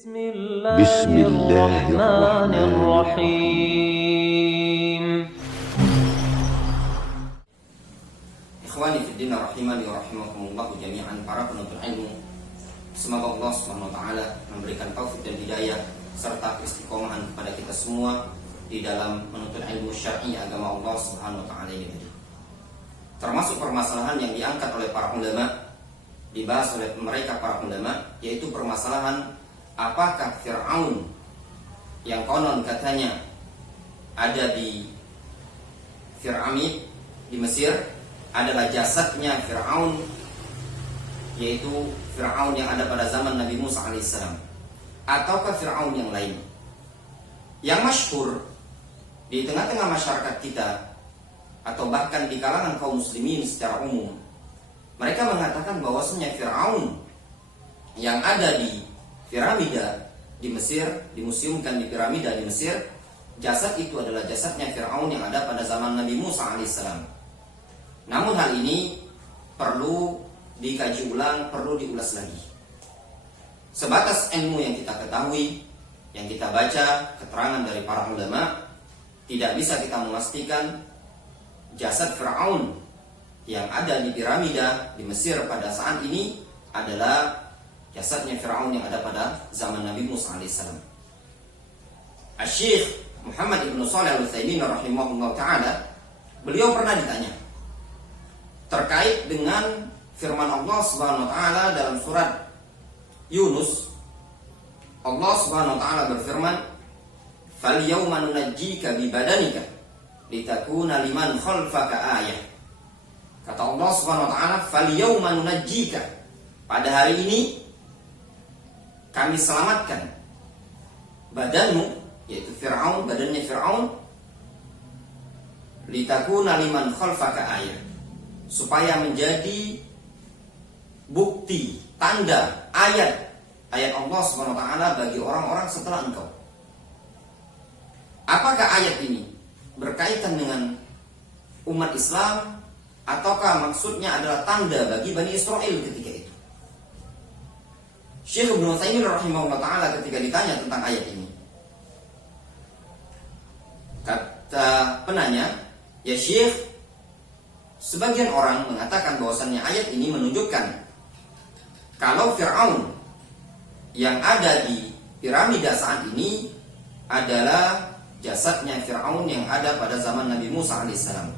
بسم الله الرحمن الرحيم. Ikhwani fi din rahimani wa rahimakumullah jami'an, para penuntut ilmu, semoga Allah Subhanahu wa taala memberikan taufik dan hidayah serta istiqomahan kepada kita semua di dalam menuntut ilmu syar'i agama Allah Subhanahu wa taala ini. Termasuk permasalahan yang diangkat oleh para ulama, dibahas oleh mereka para ulama, yaitu permasalahan apakah Fir'aun yang konon katanya ada di piramid di Mesir adalah jasadnya Fir'aun, yaitu Fir'aun yang ada pada zaman Nabi Musa alaihissalam, ataukah Fir'aun yang lain. Yang masyhur di tengah-tengah masyarakat kita atau bahkan di kalangan kaum muslimin secara umum, mereka mengatakan bahwasanya Fir'aun yang ada di piramida di Mesir, dimuseumkan di piramida di Mesir, jasad itu adalah jasadnya Fir'aun yang ada pada zaman Nabi Musa alaihissalam. Namun hal ini perlu dikaji ulang, perlu diulas lagi. Sebatas ilmu yang kita ketahui, yang kita baca keterangan dari para ulama, tidak bisa kita memastikan jasad Fir'aun yang ada di piramida di Mesir pada saat ini adalah jasadnya Fir'aun yang ada pada zaman Nabi Musa alaihissalam. Asy-Syaikh Muhammad ibn Shalih al-Utsaimin rahimahullah ta'ala, beliau pernah ditanya terkait dengan firman Allah Subhanahu wa taala dalam surat Yunus. Allah Subhanahu wa taala berfirman, "Fal yauma nunajjika bi badanika litakuna liman khalfaka ayah." Kata Allah Subhanahu wa taala, "Fal yauma nunajjika." Pada hari ini kami selamatkan badanmu, yaitu Fir'aun, badannya Fir'aun, litakuna liman khalfaka ayah, supaya menjadi bukti, tanda, ayat Allah Subhanahu wa taala bagi orang-orang setelah engkau. Apakah ayat ini berkaitan dengan umat Islam ataukah maksudnya adalah tanda bagi Bani Israel ketika itu? Syekh Ibnu Utsaimin rahimahullah ta'ala ketika ditanya tentang ayat ini, kata penanya, "Ya Syekh, sebagian orang mengatakan bahwasannya ayat ini menunjukkan kalau Fir'aun yang ada di piramida saat ini adalah jasadnya Fir'aun yang ada pada zaman Nabi Musa alaihissalam."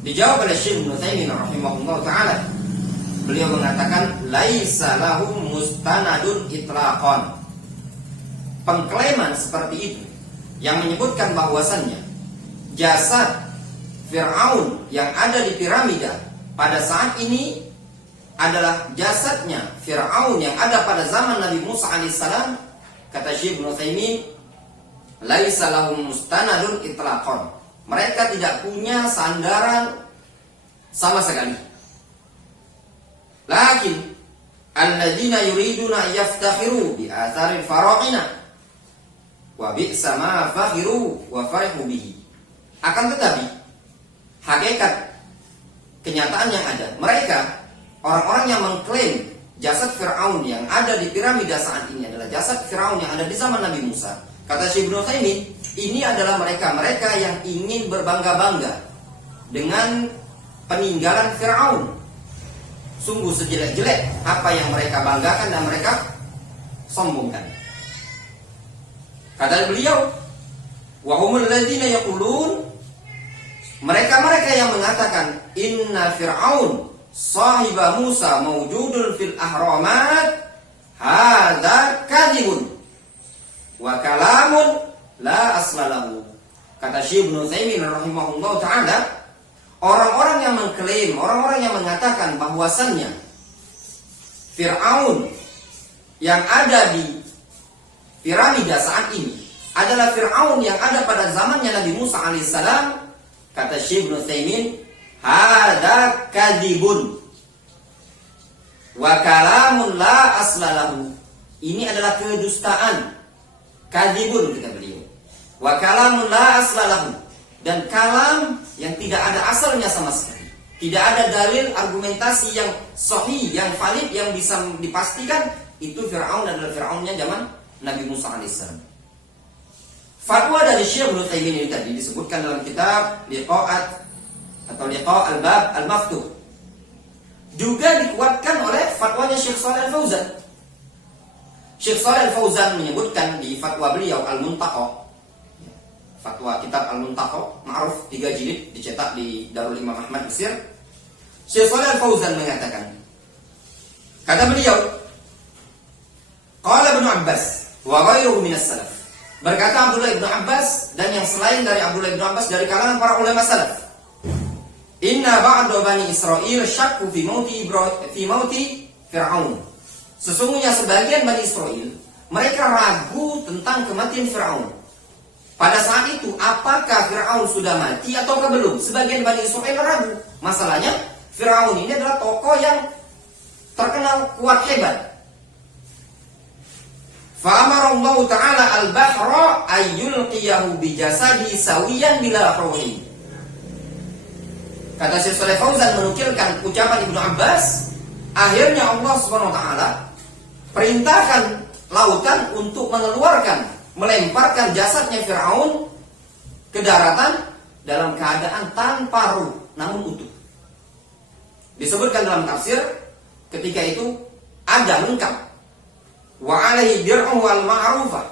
Dijawab oleh Syekh Ibnu Utsaimin rahimahullah ta'ala, beliau mengatakan, "Laisa lahum mustanadun itlaqan." Pengklaiman seperti itu yang menyebutkan bahwasannya jasad Fir'aun yang ada di piramida pada saat ini adalah jasadnya Fir'aun yang ada pada zaman Nabi Musa alaihissalam, kata Syekh Ibnu Utsaimin, "Laisa lahum mustanadun itlaqan." Mereka tidak punya sandaran sama sekali. Lakin alladzina yuriduna yaftakhiru bi atharil fara'ina wa bi'sa ma fakhiru wa farihu bihi. Akan tetapi hakikat kenyataan yang ada, mereka orang-orang yang mengklaim jasad Fir'aun yang ada di piramida saat ini adalah jasad Fir'aun yang ada di zaman Nabi Musa. Kata Syekh Ibnu Utsaimin, ini adalah mereka yang ingin berbangga-bangga dengan peninggalan Fir'aun. Sungguh sejelek-jelek apa yang mereka banggakan dan mereka sombongkan. Kata beliau, "Wa humul ladzina yaqulun," mereka yang mengatakan, "Inna Fir'aun sahiba Musa mawjudun fil ahramat, hadza kadzibun wa kalamun la aslalahu." Kata Syekh Ibnu Utsaimin rahimahullah ta'ala, orang-orang yang mengklaim, orang-orang yang mengatakan bahwasannya Fir'aun yang ada di piramida saat ini adalah Fir'aun yang ada pada zamannya Nabi Musa alaihissalam, kata Syekh Ibnu Utsaimin, "Hadza kadzibun wa kalamun la aslalahu." Ini adalah kedustaan. Kadzibun kata beliau. Wa kalamun la aslalahu, dan kalam yang tidak ada asalnya sama sekali. Tidak ada dalil argumentasi yang sahih, yang valid, yang bisa dipastikan itu Fir'aun adalah Fir'aunnya zaman Nabi Musa alaihissalam. Fatwa dari Syekh Ibnu Utsaimin ini tadi disebutkan dalam kitab Liqa'at atau Liqa' al-Bab al-Maftuh. Juga dikuatkan oleh fatwanya Syekh Shalih Al-Fauzan. Syekh Shalih Al-Fauzan menyebutkan di fatwa beliau Al-Muntaqa, fatwa kitab Al-Muntaqa, ma'ruf 3 jilid dicetak di Darul Imam Ahmad Mesir. Syekh Shalih Al-Fauzan mengatakan, kata beliau, qala Ibnu Abbas wa ghairuhu minas salaf. Berkata Abdullah Ibnu Abbas dan yang selain dari Abdullah Ibnu Abbas dari kalangan para ulama salaf, inna ba'da bani Israil syakku fi mauti Fir'aun. Sesungguhnya sebagian Bani Israil mereka ragu tentang kematian Fir'aun. Pada saat itu apakah Fir'aun sudah mati atau belum? Sebagian Bani Israil ragu. Masalahnya Fir'aun ini adalah tokoh yang terkenal kuat hebat. Fa'amara Allah Ta'ala al-bahra ayyulqiyahu bijasadi sawiyan bila ruhi. Kata Syekh Shalih Fauzan menukilkan ucapan Ibnu Abbas, akhirnya Allah Subhanahu wa taala perintahkan lautan untuk melemparkan jasadnya Fir'aun ke daratan dalam keadaan tanpa ruh, namun utuh. Disebutkan dalam tafsir ketika itu ada lengkap. Wa alaihi dir'u wal ma'rufah.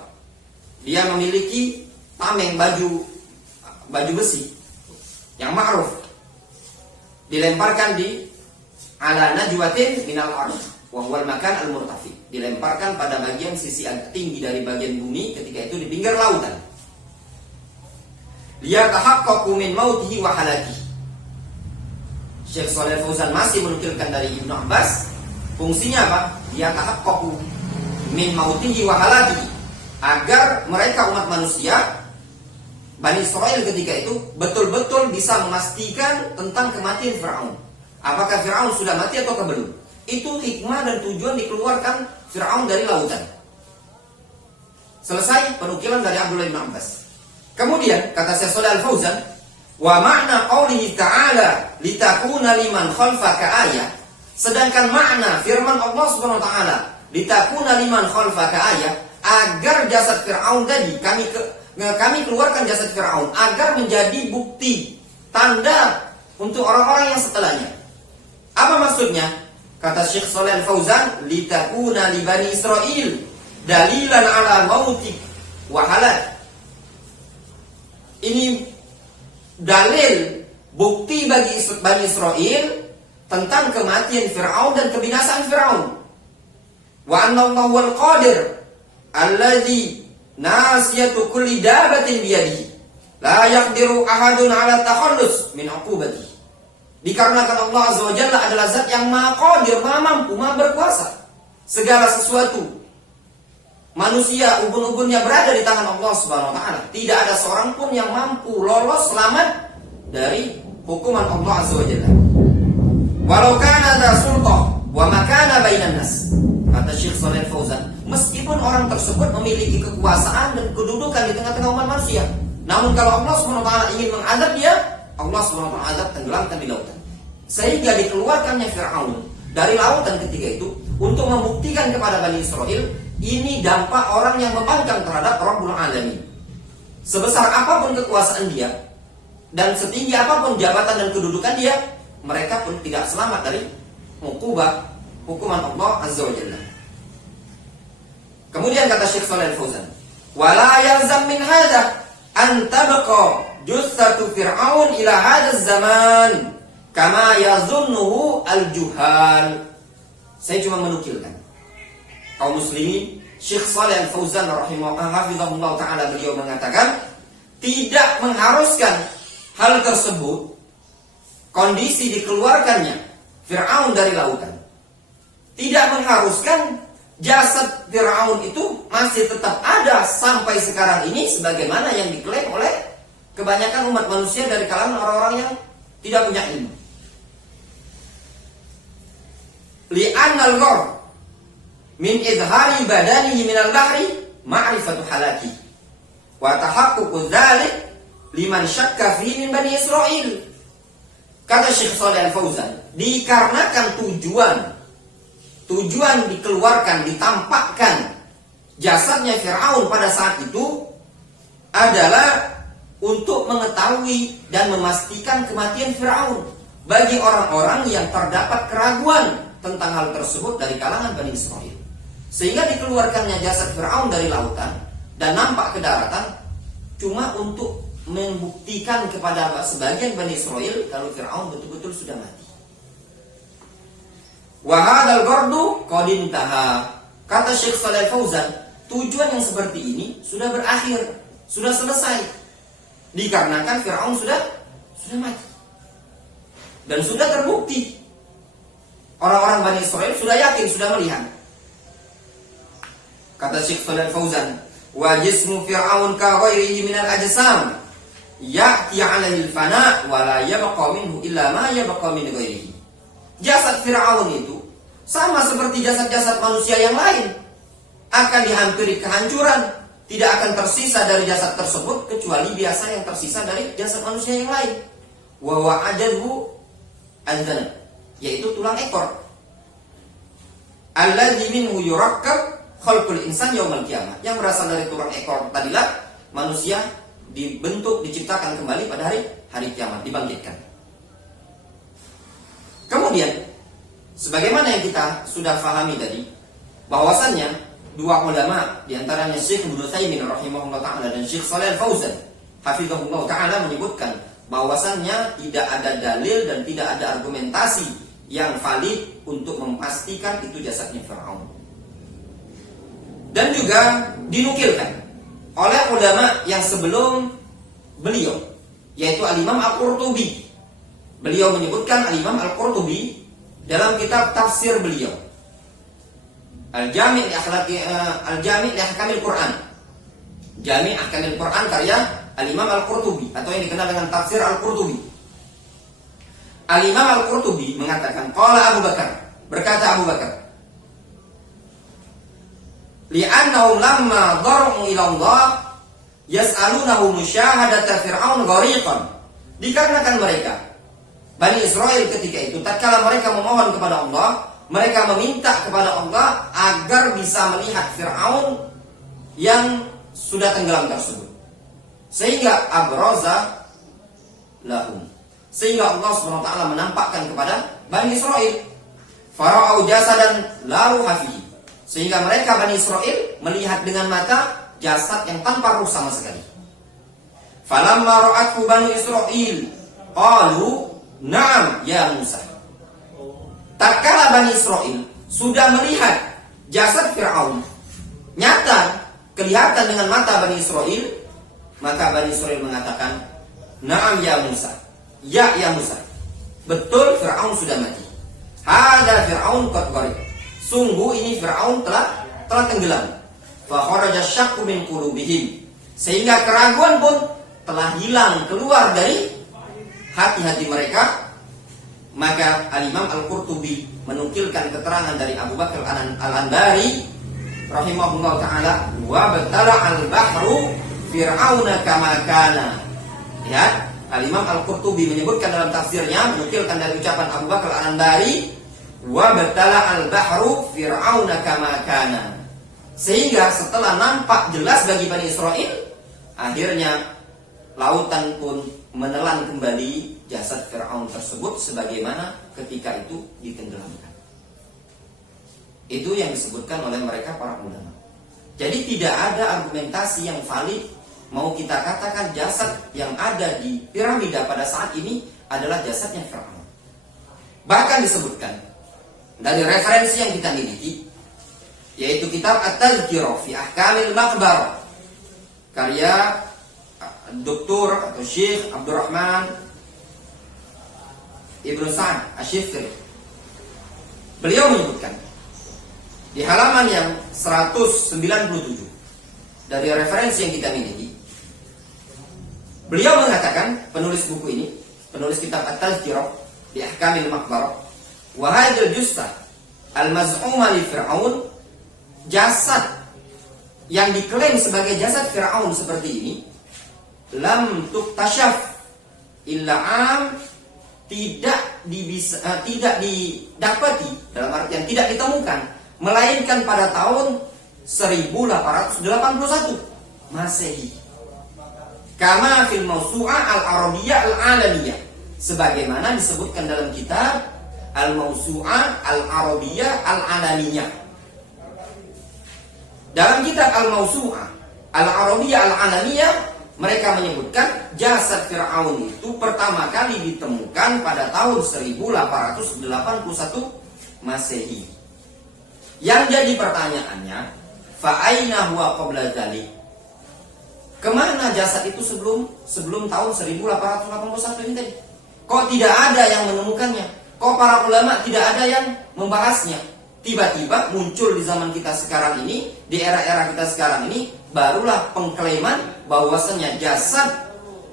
Dia memiliki tameng baju besi yang ma'ruf. Dilemparkan di ala najwatin minal ardh wa huwal makan al-murtafi. Dilemparkan pada bagian sisi agak tinggi dari bagian bumi, ketika itu di pinggir lautan. Liyatahaqqaqu min mautihi wa halakihi. Syekh Shalih Fauzan masih menukilkan dari Ibnu Abbas, fungsinya apa? Liyatahaqqaqu min mautihi wa halakihi, agar mereka umat manusia Bani Israil ketika itu betul-betul bisa memastikan tentang kematian Fir'aun. Apakah Fir'aun sudah mati atau belum? Itu hikmah dan tujuan dikeluarkan Fir'aun dari lautan. Selesai penukilan dari Abdullah bin Abbas. Kemudian kata Syekh Shalih Al-Fauzan, wa ma'na qaulihi ta'ala litakuna liman khalfaka ayah. Sedangkan makna firman Allah Subhanahu wa taala litakuna liman khalfaka ayah, agar jasad Fir'aun tadi kami keluarkan jasad Fir'aun agar menjadi bukti, tanda untuk orang-orang yang setelahnya. Apa maksudnya? Kata Syekh Shalih Al-Fauzan, litakuna li Bani Israil dalilan ala mautik wa halak. Ini dalil, bukti bagi Bani Israil tentang kematian Fir'aun dan kebinasaan Fir'aun. Wa anna Allah wal qadir alladzi nasiyatu kulli dabatin biyadihi la yaqdiru ahadun ala takhallus min uqubatihi. Dikarenakan Allah Azza wa Jalla adalah zat yang maha qadir, maha mampu, maha berkuasa. Segala sesuatu manusia ubun-ubunnya berada di tangan Allah Subhanahu wa taala. Tidak ada seorang pun yang mampu lolos selamat dari hukuman Allah Azza wa Jalla. Walau kana dha sultah wa makana bainan nas. Kata Syekh Shalih Fauzan, meskipun orang tersebut memiliki kekuasaan dan kedudukan di tengah-tengah umat manusia, namun kalau Allah SWT ingin mengadab dia, Allah SWT adab tenggelamkan di lautan. Sehingga dikeluarkannya Fir'aun dari lautan ketika itu untuk membuktikan kepada Bani Israil, ini dampak orang yang membangkang terhadap Rabbul Alamin. Sebesar apapun kekuasaan dia dan setinggi apapun jabatan dan kedudukan dia, mereka pun tidak selamat dari hukuman Allah Azza wa Jalla. Kemudian kata Syekh Shalih Al-Fauzan, wala yalzam min hadha an tabqa jussatu Fir'aun ila hadha zaman kama yazunnuhu al-juhal. Saya cuma menukilkan. Kaum muslimin, Syekh Shalih Al-Fauzan rahimahullah taala, beliau mengatakan tidak mengharuskan hal tersebut, kondisi dikeluarkannya Fir'aun dari lautan, tidak mengharuskan jasad Fir'aun itu masih tetap ada sampai sekarang ini, sebagaimana yang diklaim oleh kebanyakan umat manusia dari kalangan orang-orang yang tidak punya ilmu. Li'annal ghar min izhari badanihi minal bahri ma'rifatu halaki wa tahaqququ dzalik liman syakka fi min Bani Israil. Kata Syekh Shalih Al-Fauzan, dikarenakan tujuan tujuan dikeluarkan, ditampakkan jasadnya Fir'aun pada saat itu adalah untuk mengetahui dan memastikan kematian Fir'aun bagi orang-orang yang terdapat keraguan tentang hal tersebut dari kalangan Bani Israel. Sehingga dikeluarkannya jasad Fir'aun dari lautan dan nampak ke daratan cuma untuk membuktikan kepada sebagian Bani Israel kalau Fir'aun betul-betul sudah mati. Wahadal gordu qadintaha. Kata Syekh Shalih Fauzan, tujuan yang seperti ini sudah berakhir, sudah selesai. Dikarenakan Fir'aun sudah mati. Dan sudah terbukti. Orang-orang Bani Israel sudah yakin, sudah melihat. Kata Syekh Shalih Fauzan, wa jismu Fir'aun ka ghairihi minal ajsam ya'ti 'alaihi al-fana wa la yabqa minhu illa ma yabqa min ghairihi. Jasad Fir'aun itu sama seperti jasad-jasad manusia yang lain, akan dihampiri kehancuran, tidak akan tersisa dari jasad tersebut kecuali biasa yang tersisa dari jasad manusia yang lain. Wa wa'adhu al-dhanab, yaitu tulang ekor. Alladzi minhu yurakkab khalqul insan yaumal qiyamah, yang berasal dari tulang ekor tadilah manusia dibentuk, diciptakan kembali pada hari kiamat, dibangkitkan. Kemudian sebagaimana yang kita sudah fahami tadi, bahwasannya dua ulama diantaranya Syekh Ibnu Utsaimin rahimahullah taala dan Syekh Shalih Fauzan hafizahullah taala menyebutkan bahwasannya tidak ada dalil dan tidak ada argumentasi yang valid untuk memastikan itu jasadnya Fir'aun. Dan juga dinukilkan oleh ulama yang sebelum beliau, yaitu Al-Imam Al-Qurtubi. Beliau menyebutkan Al-Imam Al-Qurtubi dalam kitab tafsir beliau Al-Jami' li Ahkamil Quran. Jami' Ahkamil Quran karya Al-Imam Al-Qurtubi atau yang dikenal dengan tafsir Al-Qurtubi. Al-Imam Al-Qurtubi mengatakan, qala Abu Bakar, berkata Abu Bakar, li'annahum lamma dhar'u ila Allah yas'alunahu musyahadata Fir'aun ghariqan. Dikarenakan mereka Bani Israel ketika itu tatkala mereka memohon kepada Allah, mereka meminta kepada Allah agar bisa melihat Fir'aun yang sudah tenggelam tersebut. Sehingga abraza lahum, sehingga Allah SWT menampakkan kepada Bani Israel fara'au jasadan la ruha fihi, sehingga mereka Bani Israel melihat dengan mata jasad yang tanpa ruh sama sekali. Falamma ra'athu Bani Israel qalu na'am ya Musa. Tatkala Bani Israel sudah melihat jasad Fir'aun nyata, kelihatan dengan mata Bani Israel, maka Bani Israel mengatakan, na'am ya Musa, ya Musa, betul Fir'aun sudah mati. Hada Fir'aun qad gharq, sungguh ini Fir'aun telah tenggelam. Fa kharaja syakku min qulubihim, sehingga keraguan pun telah hilang keluar dari hati-hati mereka. Maka Al-Imam Al-Qurtubi menukilkan keterangan dari Abu Bakar Al-Anbari rahimahullah ta'ala, wa batala al-bahru Fir'auna kama kana. Ya, Al-Imam Al-Qurtubi menyebutkan dalam tafsirnya, menukilkan dari ucapan Abu Bakar Al-Anbari, wa batala al-bahru Fir'auna kama kana. Sehingga setelah nampak jelas bagi Bani Israel, akhirnya lautan pun menelan kembali jasad Fir'aun tersebut sebagaimana ketika itu ditenggelamkan. Itu yang disebutkan oleh mereka para ulama. Jadi tidak ada argumentasi yang valid mau kita katakan jasad yang ada di piramida pada saat ini adalah jasadnya Fir'aun. Bahkan disebutkan dari referensi yang kita miliki, yaitu kitab At-Tadhkirah fi Ahkamil Maqbarah karya Dr. atau Syekh Abdurrahman Ibnu Sa'ad Asy-Syifri. Beliau menyebutkan di halaman yang 197 dari referensi yang kita miliki, beliau mengatakan, penulis buku ini, penulis kitab At-Tadhkirah di Ahkamil Maqbarah, wa hadzal jussah al-maz'uma li Fir'aun, jasad yang diklaim sebagai jasad Fir'aun seperti ini, lam tuktashaf illa am tidak didapati, dalam artian tidak ditemukan, melainkan pada tahun 1881 Masehi. Kama fil Mawsu'ah al-Arabiyyah al-Alamiyah, sebagaimana disebutkan dalam kitab Al-Mawsu'ah al-Arabiyyah al-Alamiyah. Dalam kitab Al-Mawsu'ah al-Arabiyyah al-Alamiyah, mereka menyebutkan jasad Fir'aun itu pertama kali ditemukan pada tahun 1881 Masehi. Yang jadi pertanyaannya, fa'aina huwa qabla dzalik? Kemana jasad itu sebelum tahun 1881 ini tadi? Kok tidak ada yang menemukannya? Kok para ulama tidak ada yang membahasnya? Tiba-tiba muncul di zaman kita sekarang ini, di era-era kita sekarang ini, barulah pengklaiman bahwasanya jasad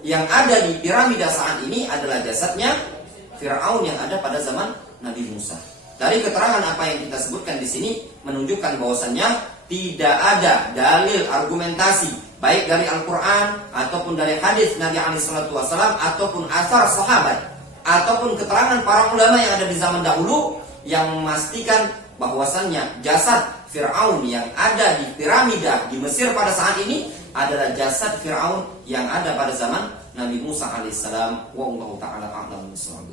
yang ada di piramida saat ini adalah jasadnya Fir'aun yang ada pada zaman Nabi Musa. Dari keterangan apa yang kita sebutkan di sini menunjukkan bahwasannya tidak ada dalil argumentasi baik dari Al-Quran ataupun dari hadis Nabi SAW ataupun asar sahabat ataupun keterangan para ulama yang ada di zaman dahulu yang memastikan bahwasannya jasad Fir'aun yang ada di piramida di Mesir pada saat ini adalah jasad Fir'aun yang ada pada zaman Nabi Musa alaihissalam. Wallahu ta'ala a'lam bishawab.